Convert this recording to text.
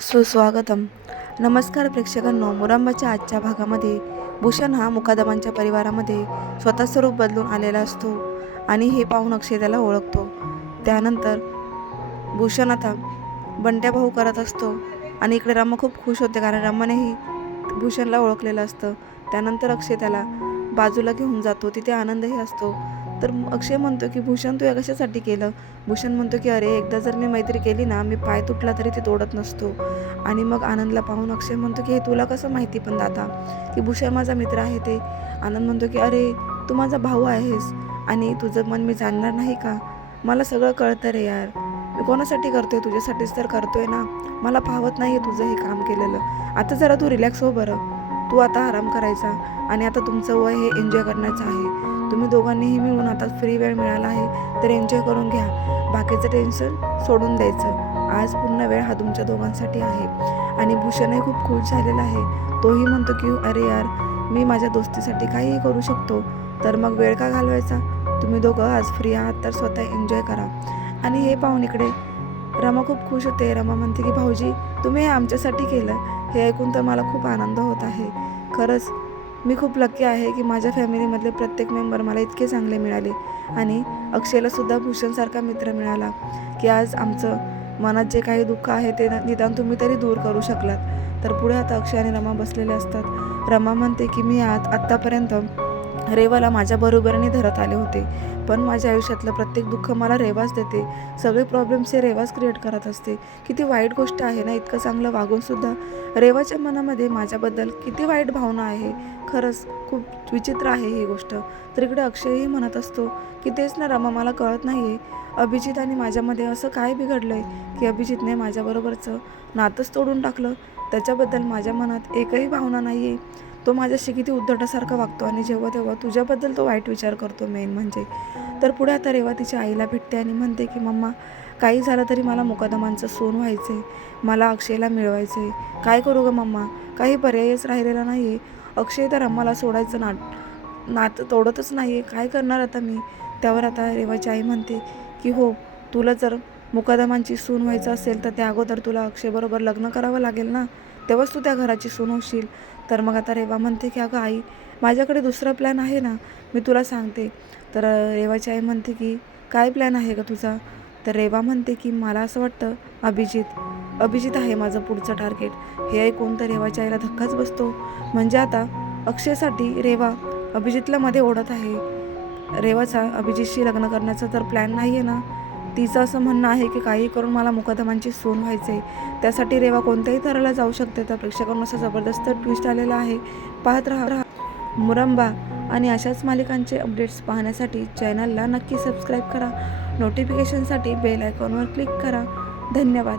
सुस्वागतम. नमस्कार प्रेक्षकांनो मुरांबाच्या आजच्या भागामध्ये भूषण हा मुकादमांच्या परिवारामध्ये स्वतः स्वरूप बदलून आलेला असतो आणि हे पाहून अक्षय त्याला ओळखतो. त्यानंतर भूषण आता बंट्या भाऊ करत असतो आणि इकडे रामा खूप खुश होते कारण रमानेही भूषणला ओळखलेलं असतं. त्यानंतर अक्षय त्याला बाजूला घेऊन जातो. तिथे आनंदही असतो. तर अक्षय म्हणतो की भूषण तू या कशासाठी केलं? भूषण म्हणतो की अरे एकदा जर मी मैत्री केली ना मी पाय तुटला तरी ते तोडत नसतो. आणि मग आनंदला पाहून अक्षय म्हणतो की हे तुला कसं माहिती पण दादा? की भूषण माझा मित्र आहे ते. आनंद म्हणतो की अरे तू माझा भाऊ आहेस आणि तुझं मन मी जाणणार नाही का? मला सगळं कळतं रे यार. मी कोणासाठी करतोय? तुझ्यासाठीच तर करतोय ना. मला पाहवत नाही आहे तुझं हे काम केलेलं. आता जरा तू रिलॅक्स हो बरं. तू आता आराम करायचा. आणि आता तुमचं वय हे एन्जॉय करण्याचं आहे. तुम्ही दोघांनीही मिळून आता फ्री वेळ मिळाला आहे तर एन्जॉय करून घ्या. बाकीचं टेन्शन सोडून द्यायचं. आज पूर्ण वेळ हा तुमच्या दोघांसाठी आहे. आणि भूषणही खूप खुश झालेला आहे. तोही म्हणतो की अरे यार मी माझ्या दोस्तीसाठी काहीही करू शकतो. तर मग वेळ का घालवायचा? तुम्ही दोघं आज फ्री आहात तर स्वतः एन्जॉय करा. आणि हे पाहून इकडे रमा खूप खुश होते. रमा म्हणते की भाऊजी तुम्ही हे आमच्यासाठी केलं. हे ऐकून तर मला खूप आनंद होत आहे. खरंच मी खूप लक्की आहे की माझ्या फॅमिलीमधले प्रत्येक मेंबर मला इतके चांगले मिळाले आणि अक्षयलासुद्धा भूषणसारखा मित्र मिळाला की आज आमचं मनात जे काही दुःख आहे ते निदान तुम्ही तरी दूर करू शकलात. तर पुढे आता अक्षय आणि रमा बसलेले असतात. रमा म्हणते की मी आज आत्तापर्यंत रेवाला माझ्या बरोबरीने धरत आले होते. पण माझ्या आयुष्यातलं प्रत्येक दुःख मला रेवाच देते. सगळे प्रॉब्लेम्स हे रेवाच क्रिएट करत असते. किती वाईट गोष्ट आहे ना इतकं चांगलं वागूनसुद्धा रेवाच्या मनामध्ये माझ्याबद्दल किती वाईट भावना आहे. खरंच खूप विचित्र आहे ही गोष्ट. तर इकडे अक्षयही म्हणत असतो की तेच ना रमा मला कळत नाही आहे अभिजित आणि माझ्यामध्ये असं काय बिघडलं आहे की अभिजितने माझ्याबरोबरचं नातंच तोडून टाकलं? त्याच्याबद्दल माझ्या मनात एकही भावना नाही आहे तो माझ्याशी किती उद्धटासारखा वागतो आणि जेव्हा तेव्हा तुझ्याबद्दल तो वाईट विचार करतो मेन म्हणजे. तर पुढे आता रेवा तिच्या आईला भेटते आणि म्हणते की मम्मा काही झालं तरी मला मुकादमांचं सोन व्हायचं आहे मला अक्षयला मिळवायचं आहे काय करू गं मम्मा? काही पर्यायच राहिलेला नाही आहे अक्षय तर आम्हाला सोडायचं नाट नातं तोडतच नाही आहे काय करणार आता मी? त्यावर आता रेवाची आई म्हणते की हो तुला जर मुकादमांची सून व्हायचं असेल तर त्या अगोदर तुला अक्षयबरोबर लग्न करावं लागेल ना? तेव्हाच तू त्या घराची सून होशील. तर मग आता रेवा म्हणते की अगं आई माझ्याकडे दुसरा प्लॅन आहे ना मी तुला सांगते. तर रेवाची आई म्हणते की काय प्लॅन आहे का तुझा? तर रेवा म्हणते की मला असं वाटतं अभिजित अभिजित आहे माझं पुढचं टार्गेट हे ऐकून तर रेवाच्या आईला धक्काच बसतो. म्हणजे आता अक्षयसाठी रेवा अभिजितला मध्ये ओढत आहे. रेवाचा अभिजितशी लग्न करण्याचा तर प्लॅन नाही आहे ना. तिचं असं म्हणणं आहे की काही करून मला मुकदमांची सून व्हायचं आहे त्यासाठी रेवा कोणत्याही थराला जाऊ शकते. तर प्रेक्षकांना असा जबरदस्त ट्विस्ट आलेला आहे. पाहत राहा. राहा मुरंबा आणि अशाच मालिकांचे अपडेट्स पाहण्यासाठी चॅनलला नक्की सबस्क्राईब करा. नोटिफिकेशनसाठी बेल आयकॉनवर क्लिक करा. धन्यवाद.